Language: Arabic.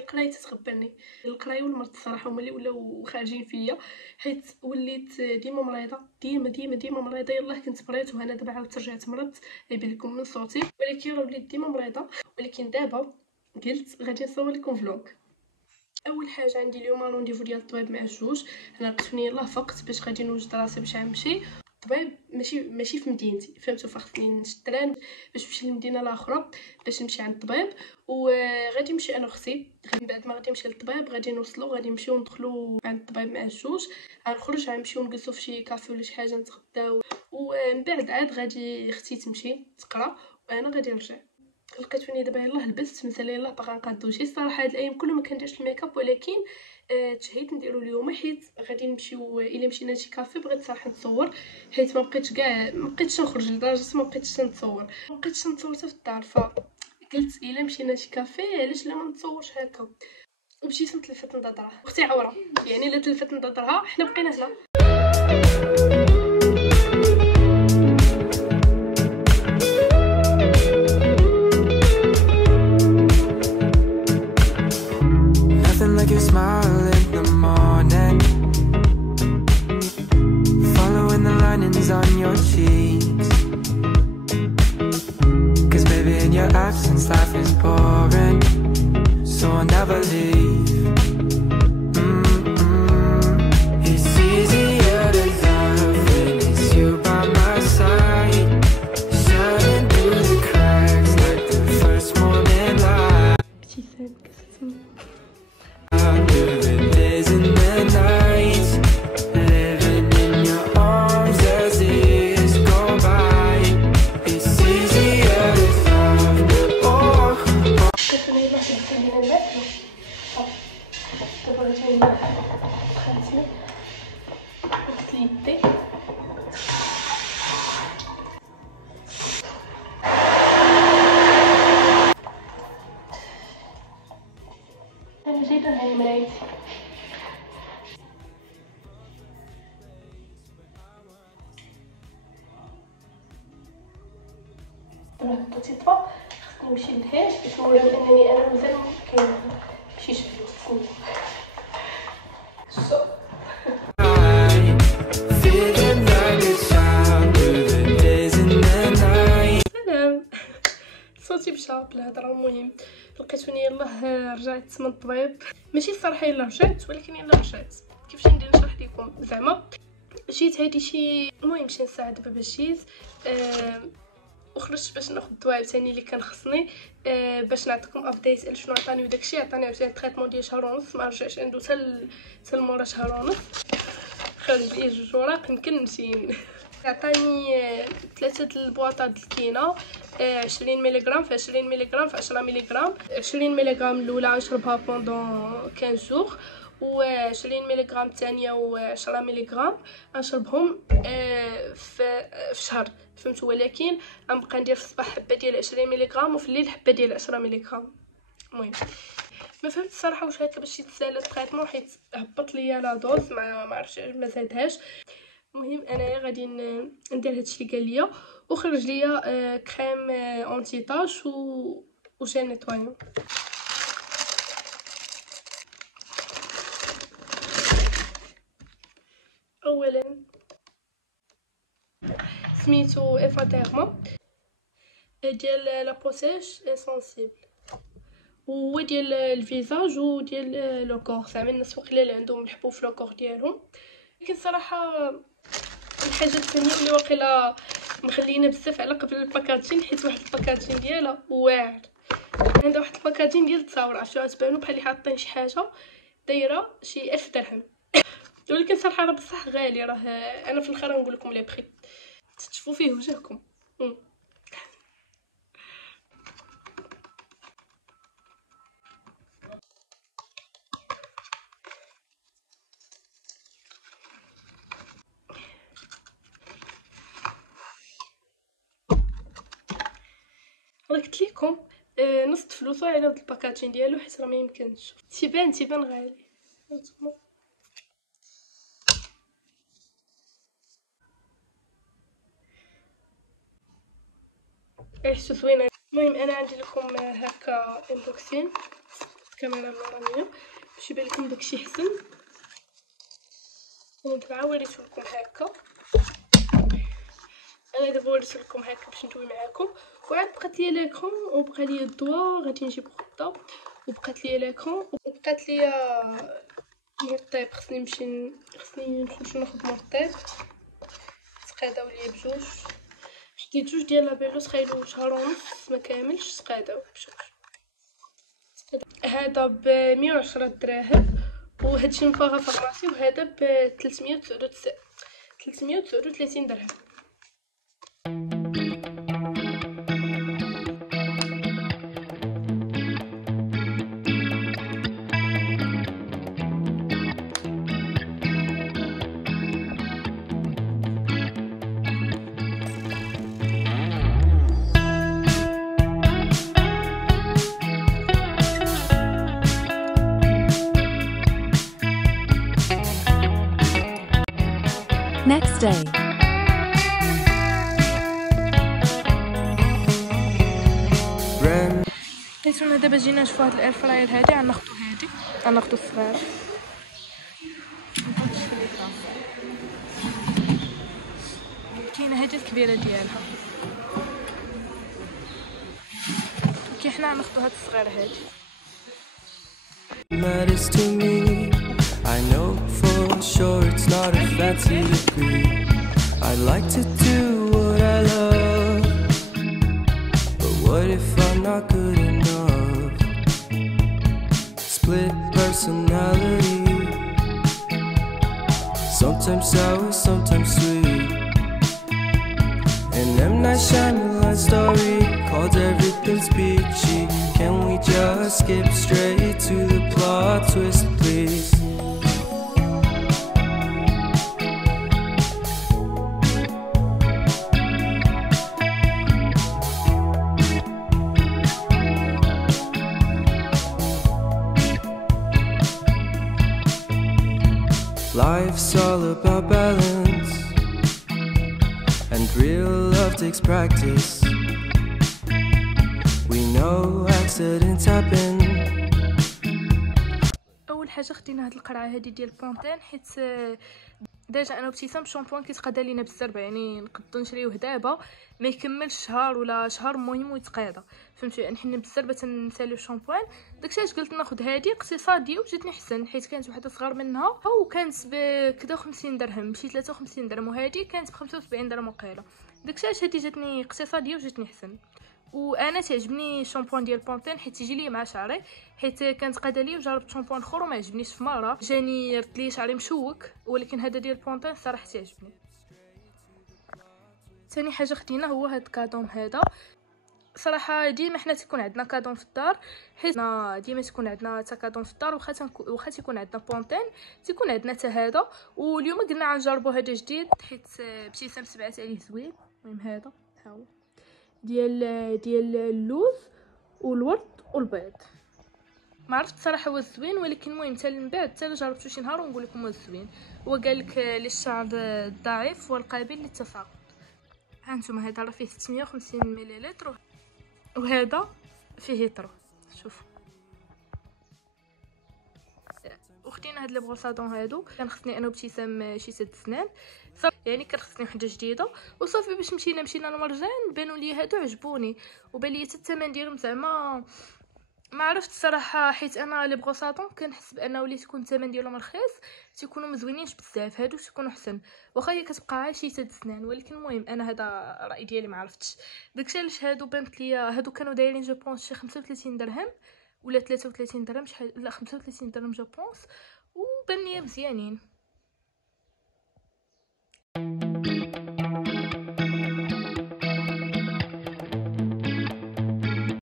القرايه تتغبرني. القرايه والمرض الصراحه هما اللي ولاو خارجين فيا، حيت وليت ديما مريضه، ديما مريضه. يلاه كنت مريض وهنا دابا عاودت رجعت مرضت، يبان لكم من صوتي، ولكن راه وليت ديما مريضه. ولكن دابا قلت غادي نصور لكم فلوق. اول حاجه عندي اليوم رونديفو ديال الطبيب مع الجوج. انا لقيتوني يلاه فقت باش غادي نوجد راسي باش غنمشي. الطبيب ماشي في مدينتي، فهمتوا؟ فخصني نشد التران باش نمشي للمدينه الاخرى باش نمشي عند الطبيب. وغادي نمشي انا وختي. من بعد ما غادي نمشي للطبيب غادي نوصلوا، غادي نمشيو ندخلوا عند الطبيب مع الجوج. غنخرج غنمشيو نجلسوا في شي كافي ولا شي حاجه نتغداو، ومن بعد عاد غادي اختي تمشي تقرا وانا غادي نرجع. لقيتوني دابا يلاه لبست مثلا يلاه باغا نقادو شي. الصراحه هاد الايام كله ما كنديرش الميك اب، ولكن تشهيت نديرو اليوم حيت غادي نمشيو. الا مشينا لشي كافي بغيت صراحه نتصور، حيت ما بقيتش نخرج لدرجه ما بقيتش نتصور حتى في الدار. فقلت الا مشينا لشي كافي علاش لا ما نتصورش هكا. ومشيت تلفت نظرها اختي عوره، يعني الا تلفت نظرها حنا بقينا هنا. Nothing like your smile in the morning, following the linings on your cheeks. 'Cause baby in your absence life is boring, so I'll never leave. It's easier to love when it's you by my side, shining through the cracks like the first morning light. Under the days and the nights, living in your arms as the years go by. It's easier to love. Oh, كتولي لا شفتي من الناس دابا غادي خالتي قلت لي يدي انا جايبه هاي مرايتي. دابا بغيتي طبق خصني نمشي للهاج باش نوريهم انني انا مازال مكاينمشيش فلوس. feeling like a child through the days and the nights. سلام. صوتي مشى بالهضره. المهم لقيتوني يلاه رجعت من الطبيب. ماشي الصراحه يلاه رجعت، ولكن يلاه رجعت. كيفاش ندير نشرح لكم زعما جيت هادي شي. المهم شي ساعه دابا باش جيت وخرجت باش ناخذ الدواء عاوتاني اللي كان خصني باش نعطيكم ابديت على شنو عطاني وداكشي. عطاني عاوتاني تريتمون ديال شهر ونص، ما رجعش عنده حتى مورا شهر ونص. خرج لي 2 وراق يمكن نمشي. عطاني 3 البواطات الكينه 20 ملغ في 20 ملغ في 10 ملغ. 20 ملغ الاولى نشربها بوندون 15 جوغ، و20 ملغ الثانيه و10 ملغ نشربهم في شهر، فهمتوا؟ ولكن غنبقى ندير في الصباح حبه ديال 20 ملغ وفي الليل حبه ديال 10 ملغ. المهم ما فهمت الصراحه واش هكا باش يتسالى التريتمون، حيت هبط ليا لا دوز ما عرفتش ما زادهاش. المهم انايا غادي ندير هادشي اللي قال ليا، وخرج ليا كريم اونتي طاش و جيل نيطوايون. اولا سميتو افاديرما ديال لا بوسيش اسونسيبل، هو ديال الفيزاج وديال لو كور. زعما الناس وقيلا اللي عندهم الحبوب في لو كور ديالهم. لكن صراحه الحاجه الثانيه اللي واقيلا مخلينا بزاف على قبل الباكاجين، حيت واحد الباكاجين ديالها واعر. عندها واحد الباكاجين ديال التصاور، عرفتوا تبانوا بحال اللي حاطين شي حاجه دايره شي 1000 درهم. ولكن صراحه راه بصح غالي. راه انا في الاخر نقول لكم لي بخي تشوفوا فيه وجهكم. قلت لكم نص فلوسو على هاد الباكاجين ديالو، حيت راه ما يمكنش. تيبان غالي. هانتوما ريحتو زوينه. المهم انا عندي لكم هكا انبوكسين. الكاميرا اللورانيه باش يبان لكم داكشي حسن. انا دابا وريت لكم هكا، انا دابا وريت لكم هكا باش ندوي معاكم. وعاد بقات ليا لاكرون وبقى ليا الضوا، غادي نجيب غدا وبقات ليا لاكرون وبقات ليا مرطيب. خصني نخرج ناخذ مرطيب تقاداو ليا بجوج. شديت جوج ديال لابيلوس خايلو شهر ونص ما كاملش تقاداو بجوج. هذا ب 110 دراهم وهادشي من فاغا فارماسي، وهذا ب 339 درهم. Next day. قيسونا دابا جينا نشوفو هاد الاير فراير هادي، غناخدو هادي، غناخدو الصغيره. كاينه هادي الكبيره ديالها، كي حنا غناخدو هاد الصغيره هادي. Matters to me. I know for sure it's not a fancy degree. I like to do what I love, but what if I'm not good enough? Split personality, sometimes sour, sometimes sweet. An M. Night Shyamalan story called Everything's Peachy. Can we just skip straight to the plot twist, please? Life's all about balance, and real love takes practice. We know accidents happen. اول حاجه خدينا هاد القرعه هادي ديال بونتين، حيت ديجا انا وابتسام شامبوان كيتقادا لينا بالزربه، يعني نقدروا نشريوه دابا ما يكملش شهر ولا شهر المهم ويتقادا، فهمتوا؟ يعني حنا بالزربه تنساليو شامبوان. داكشي علاش قلت ناخذ هادي اقتصاديه وجاتني حسن، حيت كانت وحده صغار منها وكانت بكدا 50 درهم ماشي 53 درهم، وهادي كانت ب 75 درهم وقيله. داكشي علاش هادي جاتني اقتصاديه وجاتني حسن. وانا تعجبني الشامبوان ديال بونتين حيت تيجي لي مع شعري، حيت كانت قاده لي وجربت شامبوان اخر وما عجبنيش في مره، جاني رد لي شعري مشوك، ولكن هذا ديال بونتين صراحه تعجبني. ثاني حاجه خدينا هو هاد الكادون هذا. صراحه ديما حنا تيكون عندنا كادون في الدار، حيت ديما تيكون عندنا تا كادون في الدار، واخا تيكون عندنا بونتين تيكون عندنا حتى هذا. واليوم قلنا غنجربوا هذا جديد حيت ابتسام سمعت عليه زوين. المهم هذا ها هو ديال اللوز والورد والبيض، ما عرفت صراحه واش زوين، ولكن المهم حتى من بعد حتى جربتو شي نهار ونقول لكم واش زوين. هو قال لك للشعر الضعيف والقابل للتساقط. ها نتوما هذا راه فيه 650 ملل وهذا فيه لتر. شوفوا وخدينا هاد لي بروسادون هادو، كان خصني انا وابتسام شي 6 سنان، يعني كان خصني وحده جديده وصافي. باش مشينا للمرجان بانوا لي هادو عجبوني، وبان لي حتى الثمن ديالهم زعما ما عرفت الصراحه، حيت انا لي بروسادون كنحس بانه وليت يكون الثمن ديالهم رخيص تيكونوا مزوينينش بزاف، هادو تيكونوا حسن واخا هي كتبقى عا شي 6 سنان، ولكن المهم انا هذا الراي ديالي ما عرفتش. داكشي علاش هادو بانت ليا هادو كانوا دايرين جو بونس شي 35 درهم ولا 33 درهم شحال، لا 35 درهم جو بونس، وبان ليا مزيانين.